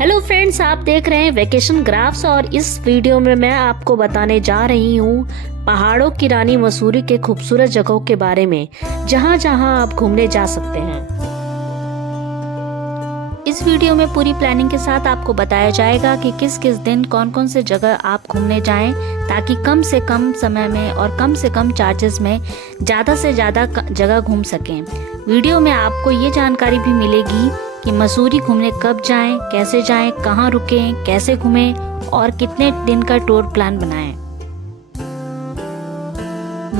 Hello friends, आप देख रहे हैं वेकेशन ग्राफ्स और इस वीडियो में मैं आपको बताने जा रही हूँ पहाड़ों की रानी मसूरी के खूबसूरत जगहों के बारे में जहाँ जहाँ आप घूमने जा सकते हैं। इस वीडियो में पूरी प्लानिंग के साथ आपको बताया जाएगा कि किस किस दिन कौन कौन से जगह आप घूमने जाएं ताकि कम से कम समय में और कम से कम चार्जेस में ज़्यादा से ज़्यादा जगह घूम सकें। वीडियो में आपको ये जानकारी भी मिलेगी कि मसूरी घूमने कब जाएं, कैसे जाएं, कहां रुकें, कैसे घूमें और कितने दिन का टूर प्लान बनाएं।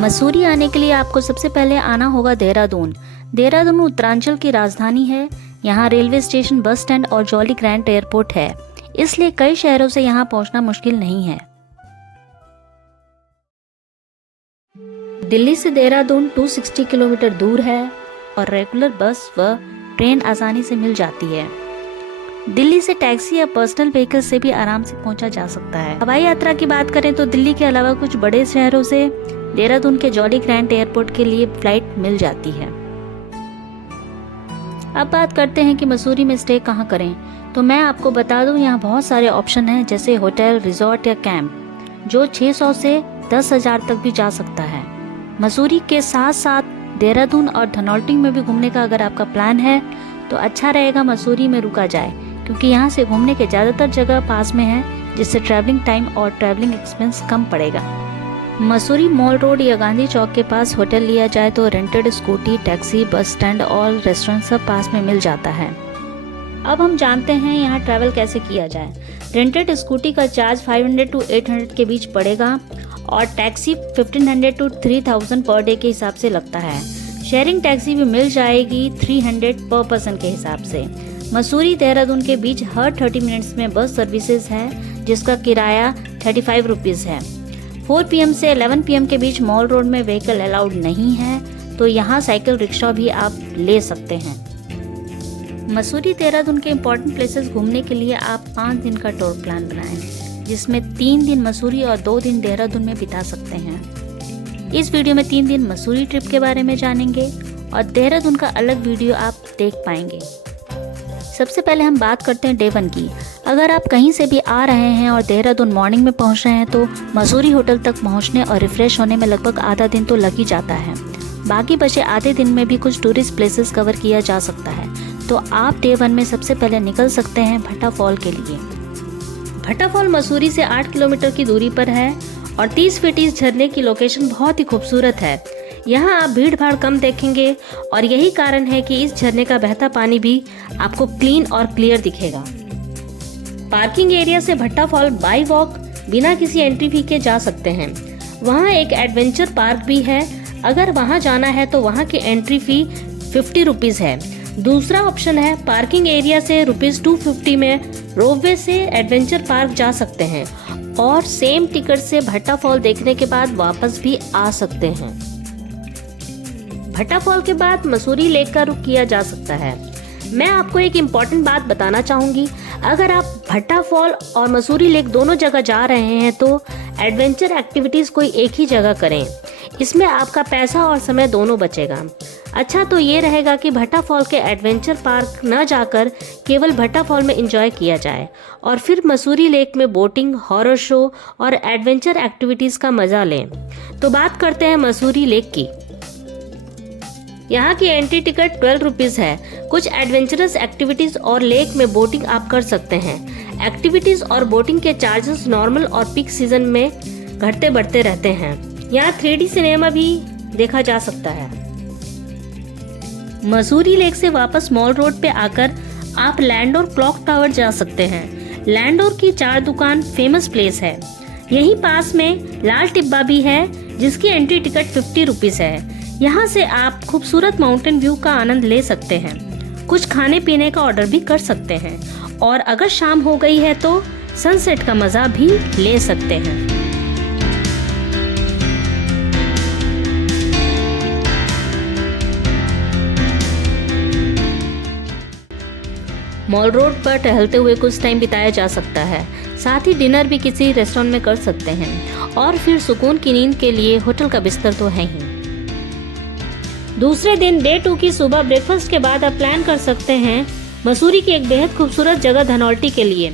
मसूरी आने के लिए आपको सबसे पहले आना होगा देहरादून। देहरादून उत्तरांचल की राजधानी है। यहाँ रेलवे स्टेशन, बस स्टैंड और जॉली ग्रैंड एयरपोर्ट है, इसलिए कई शहरों से यहाँ पहुँचना मुश्किल नहीं है। दिल्ली से देहरादून 260 किलोमीटर दूर है और रेगुलर बस व ट्रेन आसानी से मिल जाती है। दिल्ली से टैक्सी या पर्सनल व्हीकल से भी आराम से पहुंचा जा सकता है। हवाई यात्रा की बात करें तो दिल्ली के अलावा कुछ बड़े शहरों से देहरादून के जॉली ग्रैंड एयरपोर्ट के लिए फ्लाइट मिल जाती है। अब बात करते हैं कि मसूरी में स्टे कहाँ करें, तो मैं आपको बता दूं यहाँ बहुत सारे ऑप्शन हैं, जैसे होटल, रिजॉर्ट या कैंप, जो 600 से 10,000 तक भी जा सकता है। मसूरी के साथ साथ देहरादून और धनौल्टी में भी घूमने का अगर आपका प्लान है तो अच्छा रहेगा मसूरी में रुका जाए, क्योंकि यहाँ से घूमने के ज़्यादातर जगह पास में है, जिससे ट्रैवलिंग टाइम और ट्रैवलिंग एक्सपेंस कम पड़ेगा। मसूरी मॉल रोड या गांधी चौक के पास होटल लिया जाए तो rented scooty, taxi, bus stand और रेस्टोरेंट सब पास में मिल जाता है। अब हम जानते हैं यहाँ ट्रैवल कैसे किया जाए। रेंटेड स्कूटी का चार्ज 500 to 800 के बीच पड़ेगा और टैक्सी 1500 to 3000 पर डे के हिसाब से लगता है। शेयरिंग टैक्सी भी मिल जाएगी 300 पर पर्सन के हिसाब से। मसूरी देहरादून के बीच हर 30 मिनट्स में बस सर्विसेज है, जिसका किराया 35 रुपीज़ है। 4 PM से 11 PM के बीच मॉल रोड में व्हीकल अलाउड नहीं है, तो यहाँ साइकिल रिक्शा भी आप ले सकते हैं। मसूरी देहरादून के इम्पोर्टेंट प्लेसेस घूमने के लिए आप 5 दिन का टूर प्लान बनाएं, जिसमें 3 दिन मसूरी और 2 दिन देहरादून में बिता सकते हैं। इस वीडियो में 3 दिन मसूरी ट्रिप के बारे में जानेंगे और देहरादून का अलग वीडियो आप देख पाएंगे। सबसे पहले हम बात करते हैं डे 1 की। अगर आप कहीं से भी आ रहे हैं और देहरादून मॉर्निंग में पहुंच रहे हैं तो मसूरी होटल तक पहुंचने और रिफ्रेश होने में लगभग आधा दिन तो लग ही जाता है। बाकी बचे आधे दिन में भी कुछ टूरिस्ट प्लेसेस कवर किया जा सकता है। तो आप डे 1 में सबसे पहले निकल सकते हैं भट्टा फॉल के लिए। भट्टा फॉल मसूरी से 8 किलोमीटर की दूरी पर है और 30 फीट इस झरने की लोकेशन बहुत ही खूबसूरत है। यहाँ आप भीड़ भाड़ कम देखेंगे और यही कारण है कि इस झरने का बहता पानी भी आपको क्लीन और क्लियर दिखेगा। पार्किंग एरिया से भट्टा फॉल बाई वॉक बिना किसी एंट्री फी के जा सकते हैं। वहाँ एक एडवेंचर पार्क भी है। अगर वहाँ जाना है तो वहाँ की एंट्री फी 50 रुपीज़ है। दूसरा ऑप्शन है पार्किंग एरिया से ₹250 में रोपवे से एडवेंचर पार्क जा सकते हैं और सेम टिकट से भट्टा फॉल देखने के बाद वापस भी आ सकते हैं। भट्टा फॉल के बाद मसूरी लेक का रुख किया जा सकता है। मैं आपको एक इम्पॉर्टेंट बात बताना चाहूँगी। अगर आप भट्टा फॉल और मसूरी लेक दोनों जगह जा रहे हैं तो एडवेंचर एक्टिविटीज़ कोई एक ही जगह करें। इसमें आपका पैसा और समय दोनों बचेगा। अच्छा तो ये रहेगा कि भट्टा फॉल के एडवेंचर पार्क न जाकर केवल भट्टा फॉल में एंजॉय किया जाए और फिर मसूरी लेक में बोटिंग, हॉरर शो और एडवेंचर एक्टिविटीज़ का मज़ा लें। तो बात करते हैं मसूरी लेक की। यहाँ की एंट्री टिकट 12 रुपीज़ है। कुछ एडवेंचरस एक्टिविटीज़ और लेक में बोटिंग आप कर सकते हैं। एक्टिविटीज़ और बोटिंग के चार्जेस नॉर्मल और पीक सीजन में घटते बढ़ते रहते हैं। यहाँ 3D सिनेमा भी देखा जा सकता है। मसूरी लेक से वापस मॉल रोड पे आकर आप लैंडोर क्लॉक टावर जा सकते हैं। लैंडोर की 4 दुकान फेमस प्लेस है। यहीं पास में लाल टिब्बा भी है, जिसकी एंट्री टिकट 50 रुपीज़ है। यहाँ से आप खूबसूरत माउंटेन व्यू का आनंद ले सकते हैं। कुछ खाने पीने का ऑर्डर भी कर सकते हैं और अगर शाम हो गई है तो सनसेट का मज़ा भी ले सकते हैं। मॉल रोड पर टहलते हुए कुछ टाइम बिताया जा सकता है। साथ ही डिनर भी किसी रेस्टोरेंट में कर सकते हैं और फिर सुकून की नींद के लिए होटल का बिस्तर तो है ही। दूसरे दिन डे 2 की सुबह ब्रेकफास्ट के बाद आप प्लान कर सकते हैं मसूरी की एक बेहद खूबसूरत जगह धनौल्टी के लिए।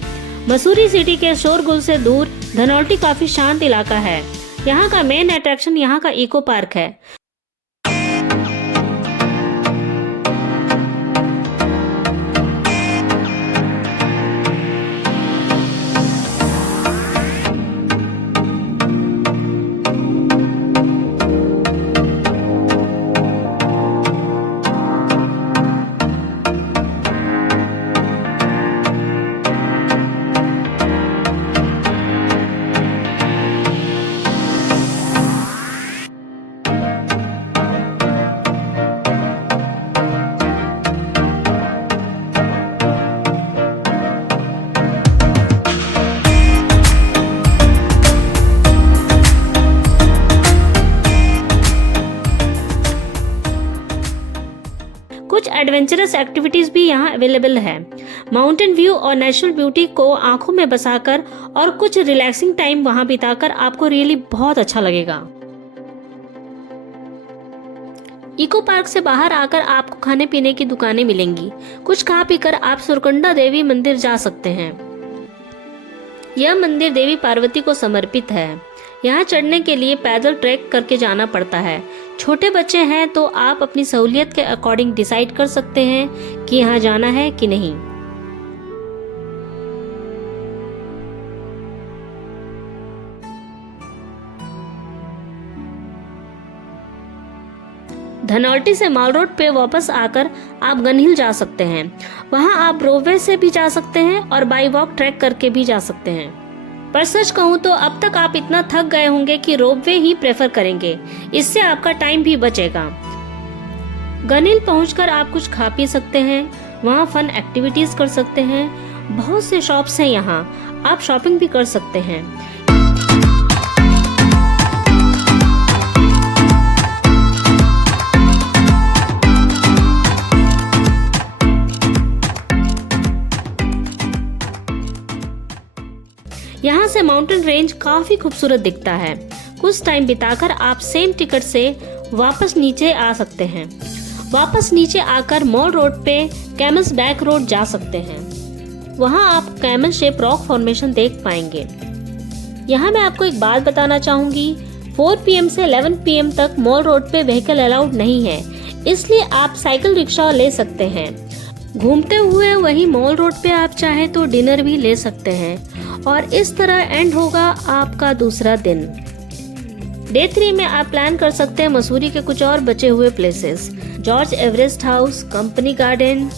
मसूरी सिटी के शोरगुल से दूर धनौल्टी काफी शांत इलाका है। यहाँ का मेन अट्रैक्शन यहाँ का इको पार्क है। कुछ एडवेंचरस एक्टिविटीज भी यहाँ अवेलेबल है। माउंटेन व्यू और नेचुरल ब्यूटी को आंखों में बसाकर और कुछ रिलैक्सिंग टाइम वहाँ बिताकर आपको रियली बहुत अच्छा लगेगा। इको पार्क से बाहर आकर आपको खाने पीने की दुकानें मिलेंगी। कुछ खा पीकर आप सुरकुंडा देवी मंदिर जा सकते हैं। यह मंदिर देवी पार्वती को समर्पित है। यहाँ चढ़ने के लिए पैदल ट्रैक करके जाना पड़ता है। छोटे बच्चे हैं तो आप अपनी सहूलियत के अकॉर्डिंग डिसाइड कर सकते हैं कि यहाँ जाना है कि नहीं। धनौल्टी से माल रोड पे वापस आकर आप गन हिल जा सकते हैं। वहाँ आप रोपवे से भी जा सकते हैं और बाई वॉक ट्रैक करके भी जा सकते हैं। पर सच कहूँ तो अब तक आप इतना थक गए होंगे कि रोपवे ही प्रेफर करेंगे। इससे आपका टाइम भी बचेगा। गन हिल पहुंचकर आप कुछ खा पी सकते हैं। वहाँ फन एक्टिविटीज कर सकते हैं। बहुत से शॉप्स हैं यहाँ, आप शॉपिंग भी कर सकते हैं। यहाँ से माउंटेन रेंज काफी खूबसूरत दिखता है। कुछ टाइम बिताकर आप सेम टिकट से वापस नीचे आ सकते हैं। वापस नीचे आकर मॉल रोड पे कैमल्स बैक रोड जा सकते हैं। वहाँ आप कैमल शेप रॉक फॉर्मेशन देख पाएंगे। यहाँ मैं आपको एक बात बताना चाहूंगी, 4 PM से 11 PM तक मॉल रोड पे व्हीकल अलाउड नहीं है, इसलिए आप साइकिल रिक्शा ले सकते हैं। घूमते हुए वही मॉल रोड पे आप चाहे तो डिनर भी ले सकते हैं और इस तरह एंड होगा आपका दूसरा दिन। डे 3 में आप प्लान कर सकते हैं मसूरी के कुछ और बचे हुए places, George Everest house, company garden,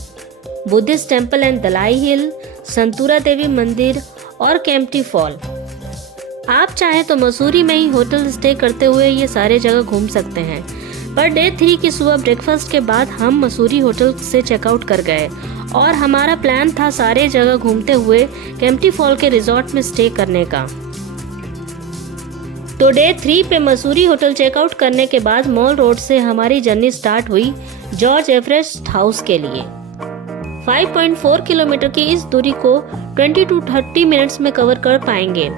Buddhist temple and Dalai hill, Santura Devi मंदिर और केम्प्टी फॉल। आप चाहे तो मसूरी में ही होटल स्टे करते हुए ये सारे जगह घूम सकते हैं। पर डे 3 की सुबह ब्रेकफास्ट के बाद हम मसूरी होटल से चेकआउट कर गए और हमारा प्लान था सारे जगह घूमते हुए केम्प्टी फॉल के रिजॉर्ट में स्टे करने का। तो डे 3 पे मसूरी होटल चेकआउट करने के बाद मॉल रोड से हमारी जर्नी स्टार्ट हुई जॉर्ज एवरेस्ट हाउस के लिए। 5.4 किलोमीटर की इस दूरी को 20 to 30 मिनट्स में कवर कर पाएंगे।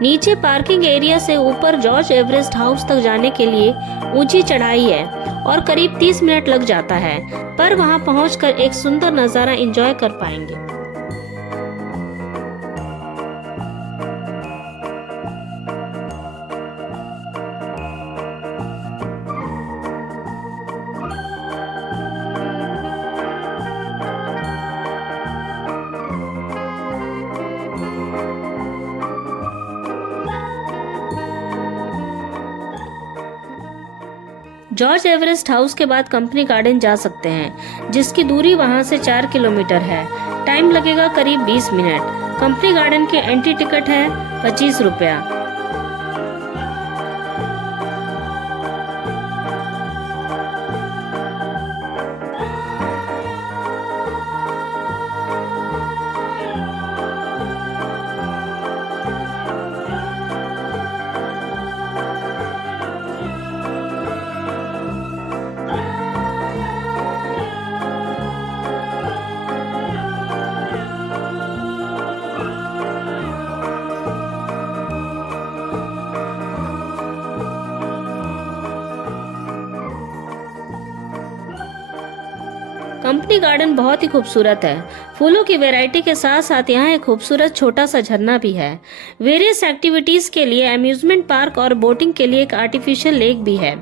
नीचे पार्किंग एरिया से ऊपर जॉर्ज एवरेस्ट हाउस तक जाने के लिए ऊंची चढ़ाई है और करीब 30 मिनट लग जाता है, पर वहां पहुंचकर एक सुंदर नज़ारा एंजॉय कर पाएंगे। जॉर्ज एवरेस्ट हाउस के बाद कंपनी गार्डन जा सकते हैं, जिसकी दूरी वहां से 4 किलोमीटर है। टाइम लगेगा करीब 20 मिनट। कंपनी गार्डन के एंट्री टिकट है 25 रुपया। बोटनी गार्डन बहुत ही खूबसूरत है। फूलों की वैरायटी के साथ साथ यहाँ एक खूबसूरत छोटा सा झरना भी है। वेरियस एक्टिविटीज के लिए अम्यूजमेंट पार्क और बोटिंग के लिए एक आर्टिफिशियल लेक भी है।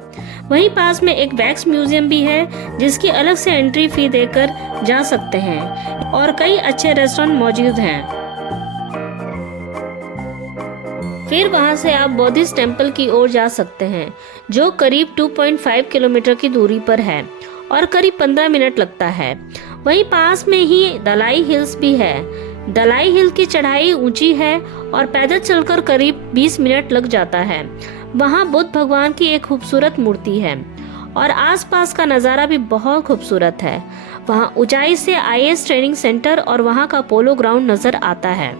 वहीं पास में एक वैक्स म्यूजियम भी है जिसकी अलग से एंट्री फी देकर जा सकते हैं और कई अच्छे रेस्टोरेंट मौजूद हैं। फिर वहां से आप बौद्धिस्ट टेम्पल की ओर जा सकते हैं जो करीब 2.5 किलोमीटर की दूरी पर है और करीब 15 मिनट लगता है। वहीं पास में ही दलाई हिल्स भी है। दलाई हिल की चढ़ाई ऊंची है और पैदल चलकर करीब 20 मिनट लग जाता है। वहां बुद्ध भगवान की एक खूबसूरत मूर्ति है और आसपास का नज़ारा भी बहुत खूबसूरत है। वहां ऊंचाई से IAS ट्रेनिंग सेंटर और वहां का पोलो ग्राउंड नजर आता है।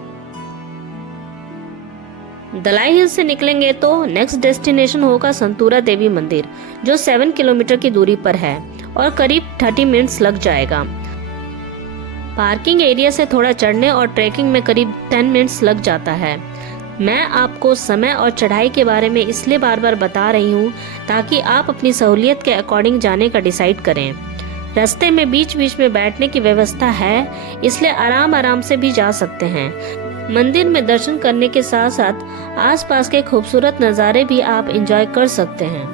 दलाई हिल से निकलेंगे तो नेक्स्ट डेस्टिनेशन होगा संतूरा देवी मंदिर जो 7 किलोमीटर की दूरी पर है और करीब 30 मिनट्स लग जाएगा। पार्किंग एरिया से थोड़ा चढ़ने और ट्रैकिंग में करीब 10 मिनट्स लग जाता है। मैं आपको समय और चढ़ाई के बारे में इसलिए बार बार बता रही हूँ ताकि आप अपनी सहूलियत के अकॉर्डिंग जाने का डिसाइड करें। रास्ते में बीच बीच में बैठने की व्यवस्था है, इसलिए आराम आराम से भी जा सकते हैं। मंदिर में दर्शन करने के साथ साथ आसपास के खूबसूरत नज़ारे भी आप एंजॉय कर सकते हैं।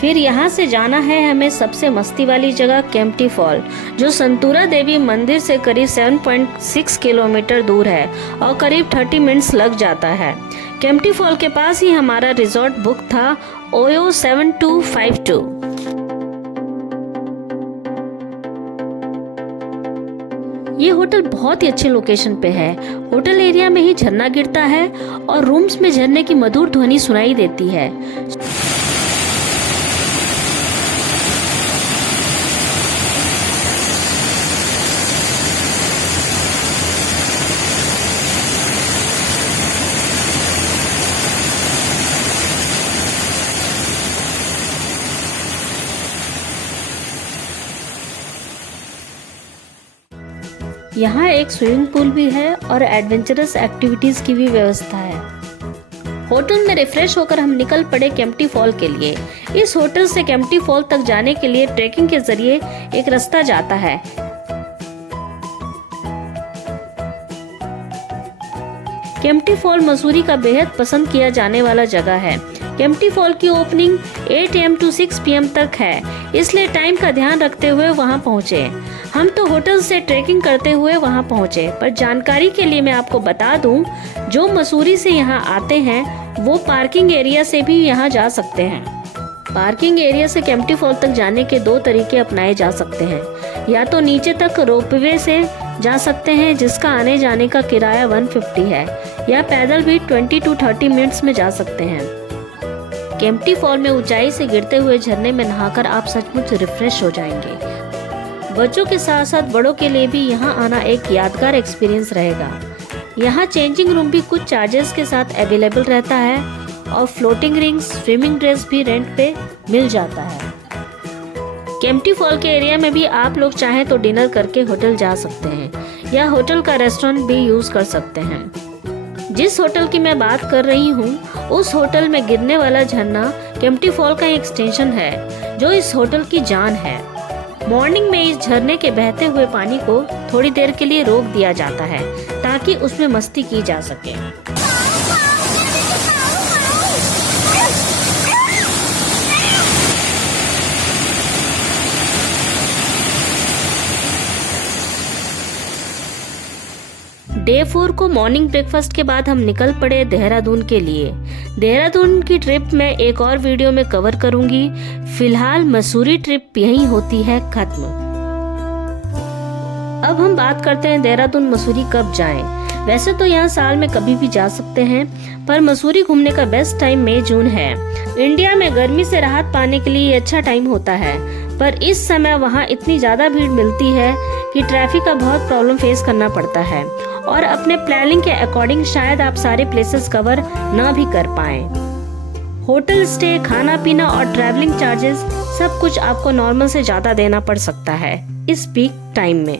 फिर यहाँ से जाना है हमें सबसे मस्ती वाली जगह केम्प्टी फॉल जो संतूरा देवी मंदिर से करीब 7.6 किलोमीटर दूर है और करीब 30 मिनट्स लग जाता है। केम्प्टी फॉल के पास ही हमारा रिजॉर्ट बुक था ओयो 7252। ये होटल बहुत ही अच्छे लोकेशन पे है। होटल एरिया में ही झरना गिरता है और रूम्स में झरने की मधुर ध्वनि सुनाई देती है। यहाँ एक स्विमिंग पूल भी है और एडवेंचरस एक्टिविटीज की भी व्यवस्था है। होटल में रिफ्रेश होकर हम निकल पड़े केम्प्टी फॉल के लिए। इस होटल से केम्प्टी फॉल तक जाने के लिए ट्रैकिंग के जरिए एक रास्ता जाता है। केम्प्टी फॉल मसूरी का बेहद पसंद किया जाने वाला जगह है। केम्प्टी फॉल की ओपनिंग 8 AM to 6 PM तक है, इसलिए टाइम का ध्यान रखते हुए वहां पहुंचे। हम तो होटल से ट्रैकिंग करते हुए वहां पहुंचे, पर जानकारी के लिए मैं आपको बता दूं, जो मसूरी से यहां आते हैं वो पार्किंग एरिया से भी यहां जा सकते हैं। पार्किंग एरिया से केम्प्टी फॉल तक जाने के 2 तरीके अपनाए जा सकते हैं। या तो नीचे तक रोपवे से जा सकते हैं जिसका आने जाने का किराया 150 है, या पैदल भी 20 to 30 मिनट्स में जा सकते हैं। केम्प्टी फॉल में ऊंचाई से गिरते हुए झरने में नहाकर आप सचमुच रिफ्रेश हो जाएंगे। बच्चों के साथ साथ बड़ों के लिए भी यहाँ आना एक यादगार एक्सपीरियंस रहेगा। यहाँ चेंजिंग रूम भी कुछ चार्जेस के साथ अवेलेबल रहता है और फ्लोटिंग रिंग्स, स्विमिंग ड्रेस भी रेंट पे मिल जाता है। केम्प्टी फॉल के एरिया में भी आप लोग चाहें तो डिनर करके होटल जा सकते हैं या होटल का रेस्टोरेंट भी यूज कर सकते हैं। जिस होटल की मैं बात कर रही हूँ उस होटल में गिरने वाला झरना केम्प्टी फॉल का एक्सटेंशन है जो इस होटल की जान है। मॉर्निंग में इस झरने के बहते हुए पानी को थोड़ी देर के लिए रोक दिया जाता है ताकि उसमें मस्ती की जा सके। डे 4 को मॉर्निंग ब्रेकफास्ट के बाद हम निकल पड़े देहरादून के लिए। देहरादून की ट्रिप मैं एक और वीडियो में कवर करूंगी। फिलहाल मसूरी ट्रिप यहीं होती है खत्म। अब हम बात करते हैं देहरादून मसूरी कब जाएं। वैसे तो यहाँ साल में कभी भी जा सकते हैं, पर मसूरी घूमने का बेस्ट टाइम मई जून है। इंडिया में गर्मी से राहत पाने के लिए ये अच्छा टाइम होता है, पर इस समय वहाँ इतनी ज्यादा भीड़ मिलती है कि ट्रैफिक का बहुत प्रॉब्लम फेस करना पड़ता है और अपने प्लानिंग के अकॉर्डिंग शायद आप सारे प्लेसेस कवर ना भी कर पाएं। होटल स्टे, खाना पीना और ट्रैवलिंग चार्जेस सब कुछ आपको नॉर्मल से ज्यादा देना पड़ सकता है इस पीक टाइम में।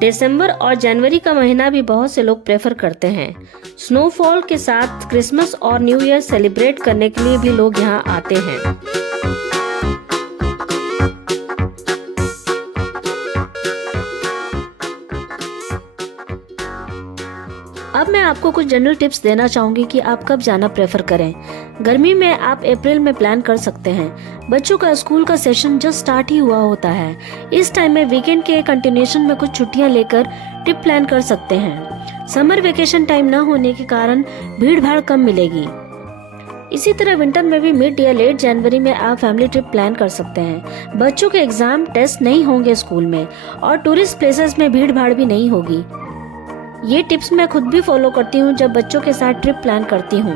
दिसंबर और जनवरी का महीना भी बहुत से लोग प्रेफर करते हैं। स्नोफॉल के साथ क्रिसमस और न्यू ईयर सेलिब्रेट करने के लिए भी लोग यहाँ आते हैं। अब मैं आपको कुछ जनरल टिप्स देना चाहूंगी कि आप कब जाना प्रेफर करें। गर्मी में आप अप्रैल में प्लान कर सकते हैं। बच्चों का स्कूल का सेशन जस्ट स्टार्ट ही हुआ होता है। इस टाइम में वीकेंड के कंटिन्यूएशन में कुछ छुट्टियां लेकर ट्रिप प्लान कर सकते हैं। समर वेकेशन टाइम न होने के कारण भीड़ भाड़ कम मिलेगी। इसी तरह विंटर में भी मिड या लेट जनवरी में आप फैमिली ट्रिप प्लान कर सकते हैं। बच्चों के एग्जाम टेस्ट नहीं होंगे स्कूल में और टूरिस्ट प्लेसेस में भीड़ भाड़ भी नहीं होगी। ये टिप्स मैं खुद भी फॉलो करती हूँ जब बच्चों के साथ ट्रिप प्लान करती हूँ।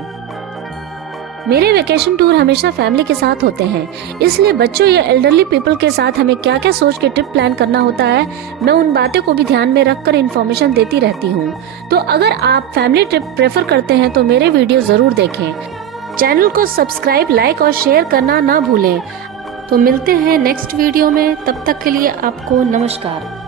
मेरे वेकेशन टूर हमेशा फैमिली के साथ होते हैं, इसलिए बच्चों या एल्डरली पीपल के साथ हमें क्या क्या सोच के ट्रिप प्लान करना होता है, मैं उन बातों को भी ध्यान में रखकर इन्फॉर्मेशन देती रहती हूँ। तो अगर आप फैमिली ट्रिप प्रेफर करते हैं तो मेरे वीडियो जरूर देखें। चैनल को सब्सक्राइब, लाइक और शेयर करना ना भूलें। तो मिलते हैं नेक्स्ट वीडियो में, तब तक के लिए आपको नमस्कार।